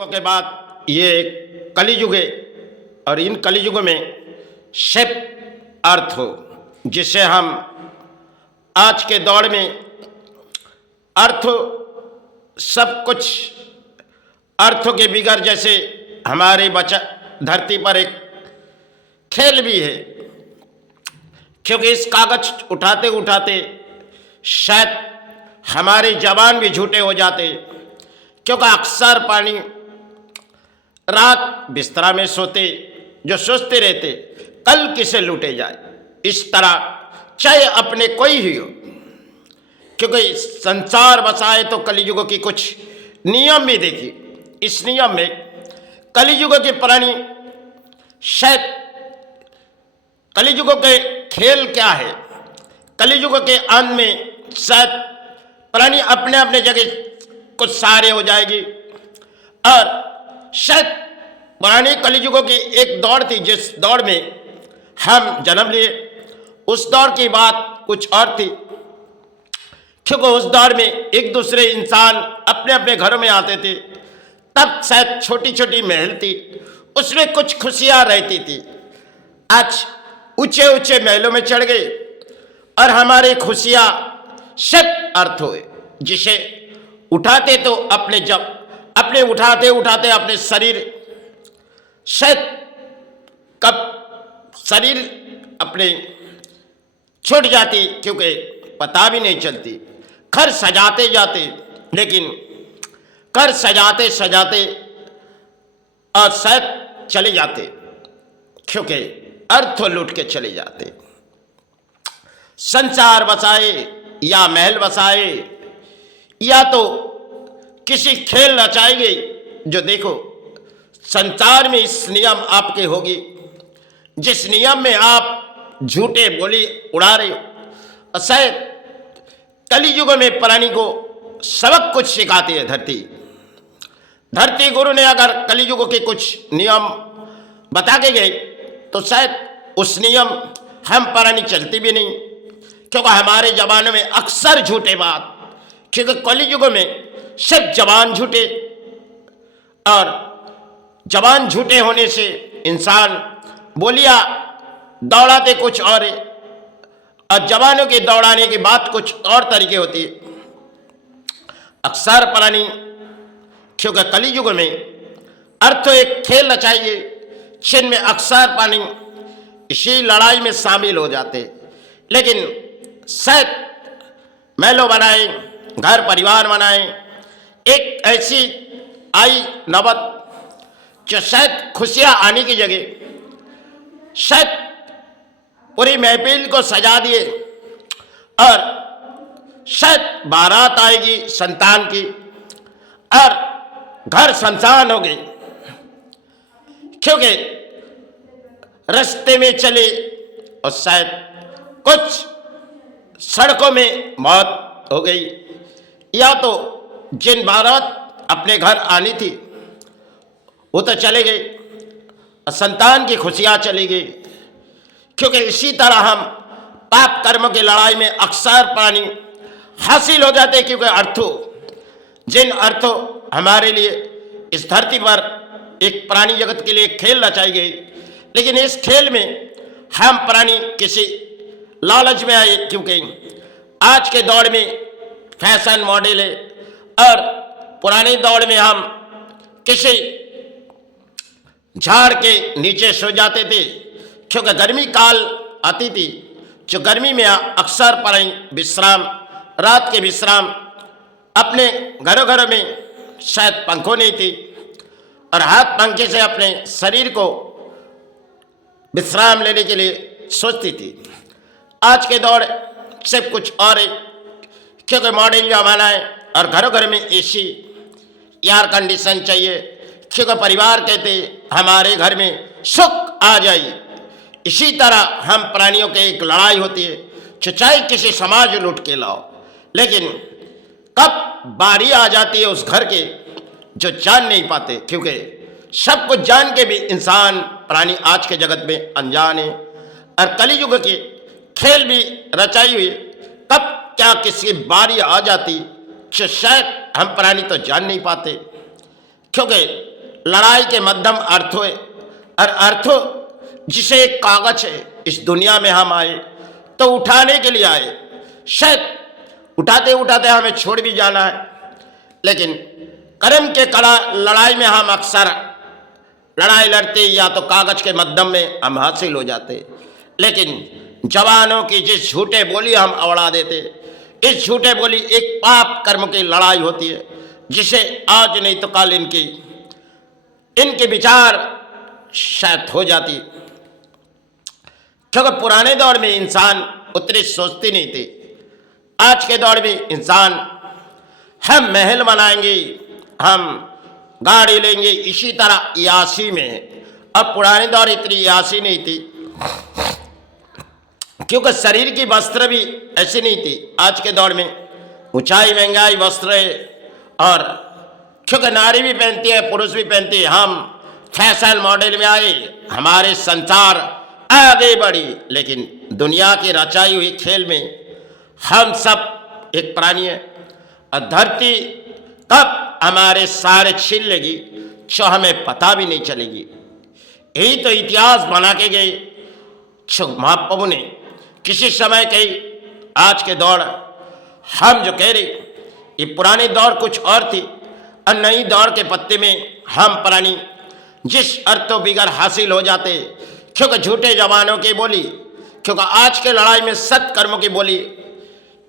युगों के बाद ये कलियुग है और इन कलियुगों में शिव अर्थ हो, जिसे हम आज के दौर में अर्थ सब कुछ अर्थों के बिगड़ जैसे हमारे बचा धरती पर एक खेल भी है, क्योंकि इस कागज उठाते उठाते शायद हमारे जवान भी झूठे हो जाते, क्योंकि अक्सर पानी रात बिस्तरा में सोते जो सोचते रहते कल किसे लूटे जाए। इस तरह चाहे अपने कोई ही हो, क्योंकि संसार बसाए तो कलियुग की कुछ नियम भी देखिए। इस नियम में कलियुग के प्राणी शायद कलियुग के खेल क्या है, कलियुग के अंत में शायद प्राणी अपने अपने जगह कुछ सारे हो जाएगी और शायद पुरानी कलियुगों की एक दौड़ थी जिस दौड़ में हम जन्म लिए, उस दौर की बात कुछ और थी, क्योंकि उस दौर में एक दूसरे इंसान अपने अपने घरों में आते थे। तब शायद छोटी छोटी महल थी, उसमें कुछ खुशियां रहती थी। आज ऊंचे ऊंचे महलों में चढ़ गए और हमारी खुशियां शत अर्थ हुए, जिसे उठाते तो अपने उठाते उठाते अपने शरीर शायद कब शरीर अपने छूट जाती, क्योंकि पता भी नहीं चलती। घर सजाते जाते, लेकिन घर सजाते सजाते और शायद चले जाते, क्योंकि अर्थ लूट के चले जाते। संसार बसाए या महल बसाए या तो किसी खेल रचाएंगे, जो देखो संसार में इस नियम आपके होगी, जिस नियम में आप झूठे बोली उड़ा रहे हो। शायद कलियुग में प्राणी को सबक कुछ सिखाती है धरती गुरु ने अगर कलियुग के कुछ नियम बता के गए तो शायद उस नियम हम प्राणी चलती भी नहीं, क्योंकि हमारे जमाने में अक्सर झूठे बात, क्योंकि कलियुग में सब जवान झूठे और जवान झूठे होने से इंसान बोलिया दौड़ाते कुछ और जवानों के दौड़ाने की बात कुछ और तरीके होती है। अक्सर प्राणी क्योंकि कलियुग में अर्थ एक खेल रचाइए, जिनमें अक्सर प्राणी इसी लड़ाई में शामिल हो जाते, लेकिन शायद महलों बनाए, घर परिवार बनाए, एक ऐसी आई नौबत जो शायद खुशियां आने की जगह शायद पूरी महफिल को सजा दिए और शायद बारात आएगी संतान की और घर संसान हो गई, क्योंकि रास्ते में चले और शायद कुछ सड़कों में मौत हो गई, या तो जिन बारात अपने घर आनी थी वो तो चले गए और संतान की खुशियां चली गई। क्योंकि इसी तरह हम पाप कर्म की लड़ाई में अक्सर प्राणी हासिल हो जाते, क्योंकि जिन अर्थों हमारे लिए इस धरती पर एक प्राणी जगत के लिए खेल रचाई गई, लेकिन इस खेल में हम प्राणी किसी लालच में आए, क्योंकि आज के दौर में फैशन मॉडल है और पुराने दौर में हम किसी झाड़ के नीचे सो जाते थे, क्योंकि गर्मी काल आती थी, जो गर्मी में अक्सर प्राणी विश्राम, रात के विश्राम अपने घरों में शायद पंखों नहीं थी और हाथ पंखे से अपने शरीर को विश्राम लेने के लिए सोचती थी। आज के दौर सब कुछ और है, क्योंकि मॉडर्न जमाना है और घरों में एसी, एयर कंडीशन चाहिए, क्योंकि परिवार कहते हमारे घर में सुख आ जाए। इसी तरह हम प्राणियों के एक लड़ाई होती है, चाहे किसी समाज लूट के लाओ, लेकिन कब बारी आ जाती है उस घर के जो जान नहीं पाते, क्योंकि सब कुछ जान के भी इंसान प्राणी आज के जगत में अनजान है और कलियुग के खेल भी रचाई हुई। कब क्या किसी बारी आ जाती जो शायद हम प्राणी तो जान नहीं पाते, क्योंकि लड़ाई के मध्यम अर्थ है, और अर्थ जिसे एक कागज है। इस दुनिया में हम आए तो उठाने के लिए आए, शायद उठाते उठाते हमें छोड़ भी जाना है, लेकिन कर्म के कड़ा लड़ाई में हम अक्सर लड़ाई लड़ते या तो कागज के मध्यम में हम हासिल हो जाते, लेकिन जवानों की जिस झूठे बोली हम अवड़ा देते, इस झूठे बोली एक पाप कर्म की लड़ाई होती है, जिसे आज नहीं तो कल इनके विचार शायद हो जाती। क्योंकि पुराने दौर में इंसान उतनी सोचती नहीं थी। आज के दौर में इंसान हम महल बनाएंगे, हम गाड़ी लेंगे, इसी तरह यासी में। अब पुराने दौर इतनी यासी नहीं थी, क्योंकि शरीर की वस्त्र भी ऐसी नहीं थी। आज के दौर में ऊंचाई महंगाई वस्त्र है, और क्योंकि नारी भी पहनती है पुरुष भी पहनती है, हम फैशन मॉडल में आए, हमारे संसार आगे बढ़ी, लेकिन दुनिया की रचाई हुई खेल में हम सब एक प्राणी है। और धरती कब हमारे सारे छीन लेगी जो हमें पता भी नहीं चलेगी। यही तो इतिहास बना के गए महाप्रभु ने। किसी समय के आज के दौर हम जो कह रहे, ये पुराने दौर कुछ और थी, और नई दौर के पत्ते में हम प्राणी जिस अर्थों बिगड़ हासिल हो जाते, क्योंकि झूठे जवानों की बोली, क्योंकि आज के लड़ाई में सत कर्मों की बोली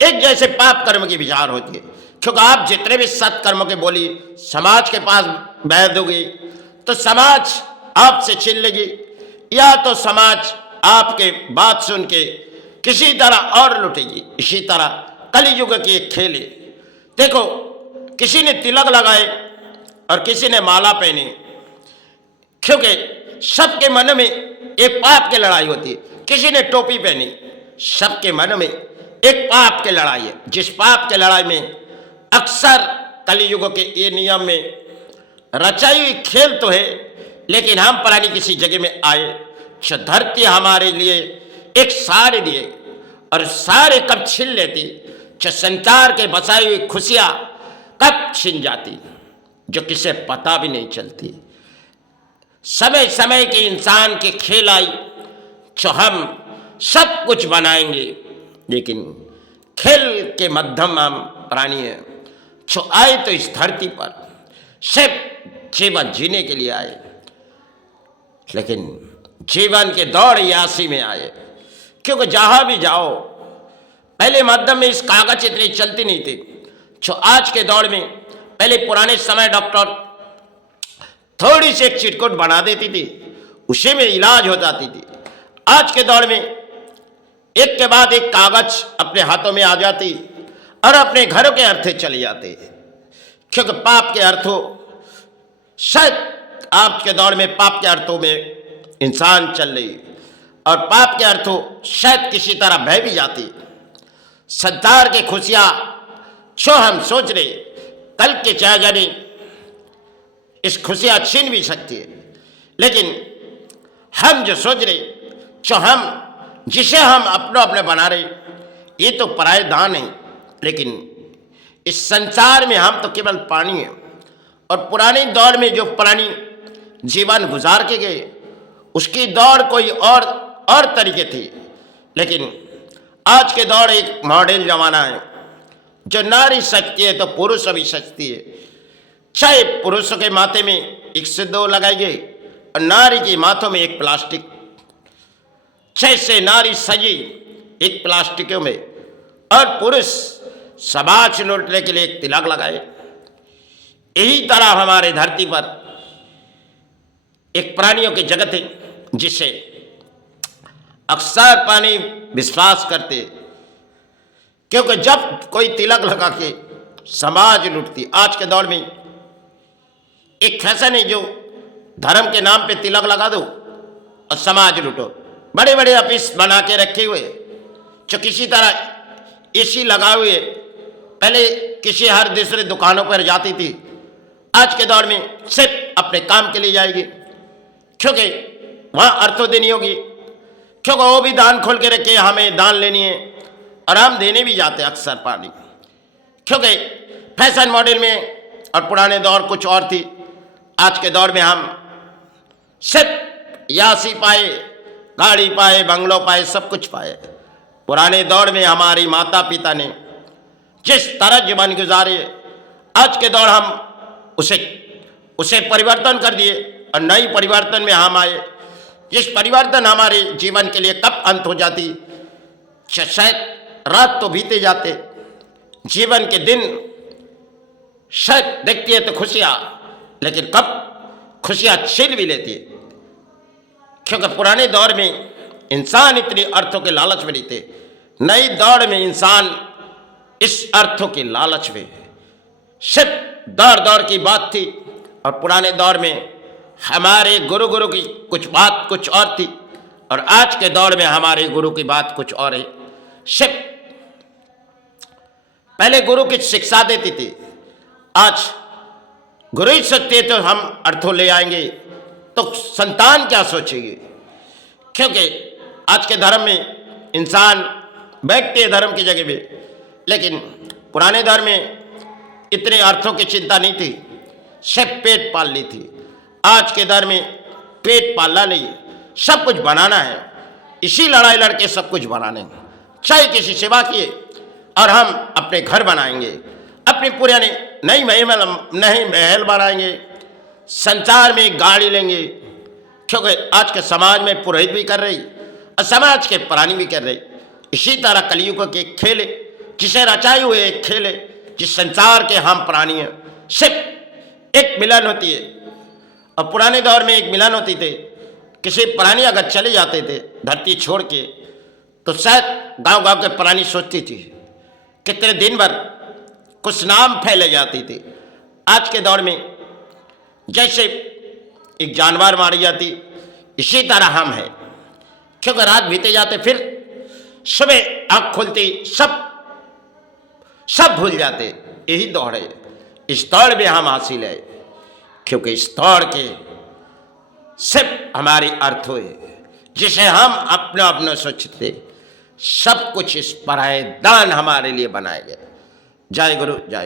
एक जैसे पाप कर्म की विचार होती है। क्योंकि आप जितने भी सत कर्मों की बोली समाज के पास बह दोगे तो समाज आपसे छीन लेगी, या तो समाज आपके बात सुन के किसी तरह और लुटेगी। इसी तरह कलियुग की एक खेल है। देखो, किसी ने तिलक लगाए और किसी ने माला पहनी, क्योंकि सबके मन में एक पाप की लड़ाई होती है। किसी ने टोपी पहनी, सबके मन में एक पाप की लड़ाई है। जिस पाप की लड़ाई में अक्सर कलियुग के ये नियम में रचाई हुई खेल तो है, लेकिन हम प्राणी किसी जगह में आए जो धरती हमारे लिए एक सारे दिए, और सारे कब छीन लेती, जो संसार के बसाई हुई खुशियां कब छिन जाती, जो किसे पता भी नहीं चलती। समय समय के इंसान के खेल आई, जो हम सब कुछ बनाएंगे, लेकिन खेल के मध्यम हम प्राणी हैं, जो आए तो इस धरती पर सिर्फ जीवन जीने के लिए आए, लेकिन जीवन के दौड़ यासी में आए। क्योंकि जहां भी जाओ, पहले मध्यम में इस कागज इतनी चलती नहीं थी जो आज के दौर में। पहले पुराने समय डॉक्टर थोड़ी सी एक चिटकुट बना देती थी, उसी में इलाज हो जाती थी। आज के दौर में एक के बाद एक कागज अपने हाथों में आ जाती और अपने घरों के अर्थे चले जाते, क्योंकि पाप के अर्थों, शायद आज के दौर में पाप के अर्थों में इंसान चल रही, और पाप के अर्थों शायद किसी तरह बह भी जाती। संसार की खुशियां जो हम सोच रहे, कल के चाहे जाने इस खुशियां छीन भी सकती है, लेकिन हम जो सोच रहे, जो हम जिसे हम अपने अपने बना रहे, ये तो पराये दान है। लेकिन इस संसार में हम तो केवल प्राणी हैं, और पुराने दौर में जो प्राणी जीवन गुजार के गए, उसकी दौड़ कोई और तरीके थी। लेकिन आज के दौर एक मॉडल जमाना है, जो नारी शक्ति है तो पुरुष भी शक्ति है। चाहे पुरुषों के माथे में एक सिंदूर लगाई गई और नारी के माथों में एक प्लास्टिक, जैसे नारी सजी एक प्लास्टिकों में और पुरुष समाज लौटने के लिए एक तिलक लगाए। यही तरह हमारे धरती पर एक प्राणियों की जगत है, जिसे अक्सर प्राणी विश्वास करते, क्योंकि जब कोई तिलक लगा के समाज लूटती। आज के दौर में एक फैशन है, जो धर्म के नाम पे तिलक लगा दो और समाज लूटो। बड़े बड़े ऑफिस बना के रखे हुए, जो किसी तरह एसी लगाए हुए, पहले किसी हर दूसरे दुकानों पर जाती थी, आज के दौर में सिर्फ अपने काम के लिए जाएगी, क्योंकि वहाँ अर्थों देनी होगी, क्योंकि वो भी दान खोल के रखे, हमें दान लेनी है, और हम देने भी जाते अक्सर पानी, क्योंकि फैशन मॉडल में। और पुराने दौर कुछ और थी, आज के दौर में हम सिर्फ यासी पाए, गाड़ी पाए, बंगलो पाए, सब कुछ पाए। पुराने दौर में हमारी माता पिता ने जिस तरह जीवन गुजारे, आज के दौर हम उसे परिवर्तन कर दिए और नई परिवर्तन में हम आए। जिस परिवर्तन हमारे जीवन के लिए कब अंत हो जाती, शायद रात तो बीते जाते, जीवन के दिन शायद देखती है तो खुशियां, लेकिन कब खुशियां छीन भी लेती है। क्योंकि पुराने दौर में इंसान इतनी अर्थों के लालच में नहीं थे, नई दौर में इंसान इस अर्थों के लालच में सिर्फ दौर दौर की बात थी। और पुराने दौर में हमारे गुरु की कुछ बात कुछ और थी, और आज के दौर में हमारे गुरु की बात कुछ और है। सिर्फ पहले गुरु की शिक्षा देती थी, आज गुरु ही सोचते तो हम अर्थों ले आएंगे तो संतान क्या सोचेगी। क्योंकि आज के धर्म में इंसान बैठते हैं धर्म की जगह पे, लेकिन पुराने धर्म में इतने अर्थों की चिंता नहीं थी, सिर्फ पेट पाल ली थी। आज के दौर में पेट पालना नहीं, सब कुछ बनाना है। इसी लड़ाई लड़के सब कुछ बनाने, चाहे किसी सेवा किए, और हम अपने घर बनाएंगे, अपनी पुरानी नई महल बनाएंगे, संसार में गाड़ी लेंगे। क्योंकि आज के समाज में पुरोहित भी कर रही और समाज के प्राणी भी कर रही। इसी तरह कलयुग के खेल, जिसे रचाए हुए एक खेल है, जिस संसार के हम प्राणी हैं। सिर्फ एक मिलन होती है, और पुराने दौर में एक मिलन होती थे। किसी प्राणी अगर चले जाते थे धरती छोड़ के, तो शायद गांव गांव के प्राणी सोचती थी कितने दिन भर कुछ नाम फैले जाती थी। आज के दौर में जैसे एक जानवर मारी जाती, इसी तरह हम हैं। क्योंकि रात बीते जाते, फिर सुबह आँख खुलती सब भूल जाते। यही दौड़ है, इस दौड़ में हम हासिल है। क्योंकि इस दौड़ के सिर्फ हमारी अर्थ हुए, जिसे हम अपने सोचते, सब कुछ इस पराये दान हमारे लिए बनाए गए। जय गुरु, जय।